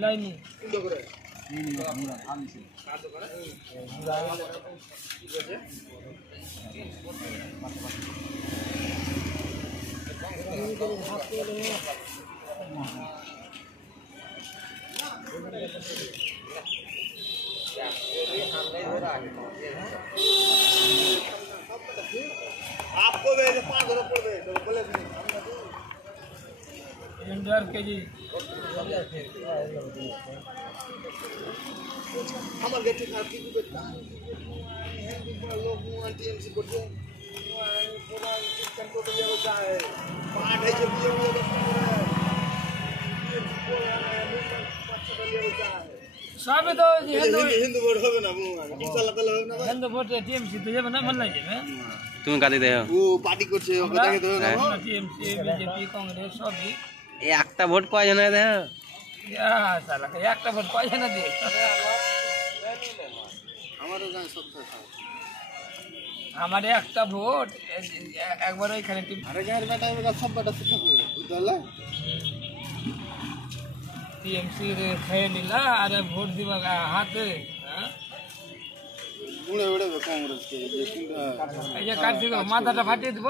লাইনি आपको भेजे 5 रुपए दे तो बोले इंडर केजी আমার গেছে আর কি করতে लोग टीएमसी করতে पूरा सिस्टम को तो ये होता है पार्ट है जो ये सब तो हिंदू वोट হবে না ইনশাআল্লাহ তাহলে হবে না ভাই হিন্দু ভোট টিএমসি তো যাবে না ভালো লাগে তুমি কাটি দেও ও পার্টি করছে ওকে দেখে তো না টিএমসি বিজেপি কংগ্রেস সবই এই একটা ভোট কয়জন হয়ে দেও ইয়া সালা একটা ভোট পাই না দিয়ে আমারও গান সব থাকে আমার একটা ভোট একবার ওইখানে আরে গায়ের বেটা এবার সব বেটা শিখাবে বুঝলা টিএমসি রে খেয়ে নিলা আর ভোট দিবা হাতে হ্যাঁ উড়ে উড়ে কংগ্রেস কে এই যে কাটছি মাথাটা ফাটিয়ে দিব